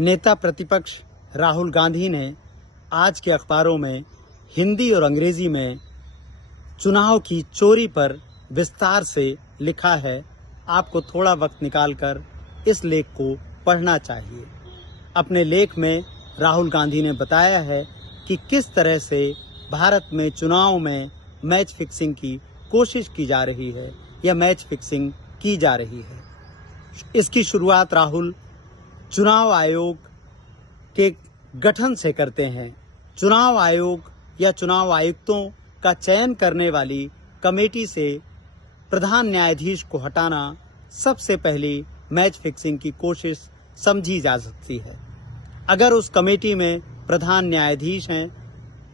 नेता प्रतिपक्ष राहुल गांधी ने आज के अखबारों में हिंदी और अंग्रेजी में चुनाव की चोरी पर विस्तार से लिखा है। आपको थोड़ा वक्त निकालकर इस लेख को पढ़ना चाहिए। अपने लेख में राहुल गांधी ने बताया है कि किस तरह से भारत में चुनाव में मैच फिक्सिंग की कोशिश की जा रही है या मैच फिक्सिंग की जा रही है। इसकी शुरुआत राहुल चुनाव आयोग के गठन से करते हैं। चुनाव आयोग या चुनाव आयुक्तों का चयन करने वाली कमेटी से प्रधान न्यायाधीश को हटाना सबसे पहली मैच फिक्सिंग की कोशिश समझी जा सकती है। अगर उस कमेटी में प्रधान न्यायाधीश हैं,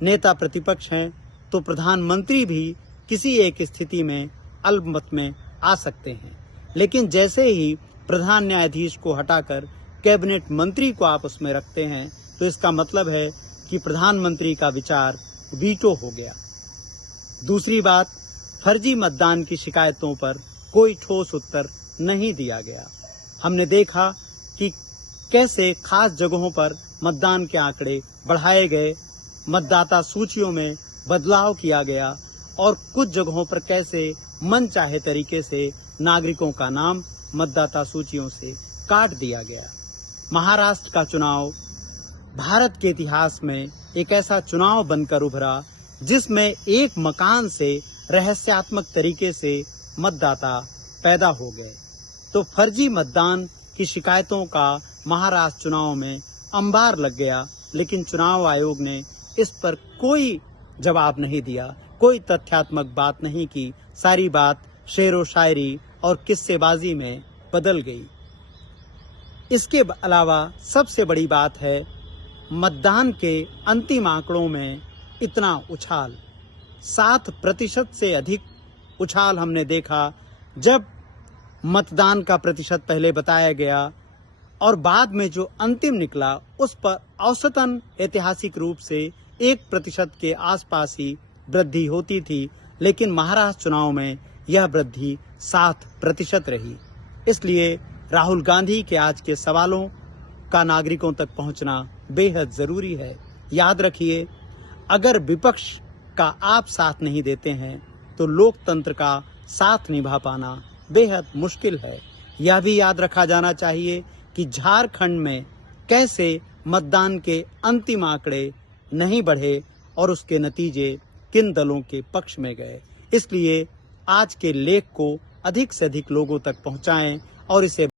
नेता प्रतिपक्ष हैं, तो प्रधानमंत्री भी किसी एक स्थिति में अल्पमत में आ सकते हैं। लेकिन जैसे ही प्रधान न्यायाधीश को हटाकर कैबिनेट मंत्री को आप उसमें रखते हैं, तो इसका मतलब है कि प्रधानमंत्री का विचार वीटो हो गया। दूसरी बात, फर्जी मतदान की शिकायतों पर कोई ठोस उत्तर नहीं दिया गया। हमने देखा कि कैसे खास जगहों पर मतदान के आंकड़े बढ़ाए गए, मतदाता सूचियों में बदलाव किया गया और कुछ जगहों पर कैसे मनचाहे तरीके से नागरिकों का नाम मतदाता सूचियों से काट दिया गया। महाराष्ट्र का चुनाव भारत के इतिहास में एक ऐसा चुनाव बनकर उभरा जिसमें एक मकान से रहस्यात्मक तरीके से मतदाता पैदा हो गए। तो फर्जी मतदान की शिकायतों का महाराष्ट्र चुनाव में अंबार लग गया, लेकिन चुनाव आयोग ने इस पर कोई जवाब नहीं दिया, कोई तथ्यात्मक बात नहीं की। सारी बात शेरो शायरी और किस्सेबाजी में बदल गई। इसके अलावा सबसे बड़ी बात है मतदान के अंतिम आंकड़ों में इतना उछाल, 7% से अधिक उछाल हमने देखा। जब मतदान का प्रतिशत पहले बताया गया और बाद में जो अंतिम निकला उस पर औसतन ऐतिहासिक रूप से 1% के आसपास ही वृद्धि होती थी, लेकिन महाराष्ट्र चुनाव में यह वृद्धि 7% रही। इसलिए राहुल गांधी के आज के सवालों का नागरिकों तक पहुंचना बेहद जरूरी है। याद रखिए, अगर विपक्ष का आप साथ नहीं देते हैं तो लोकतंत्र का साथ निभा पाना बेहद मुश्किल है। यह भी याद रखा जाना चाहिए कि झारखंड में कैसे मतदान के अंतिम आंकड़े नहीं बढ़े और उसके नतीजे किन दलों के पक्ष में गए। इसलिए आज के लेख को अधिक से अधिक लोगों तक पहुंचाएं और इसे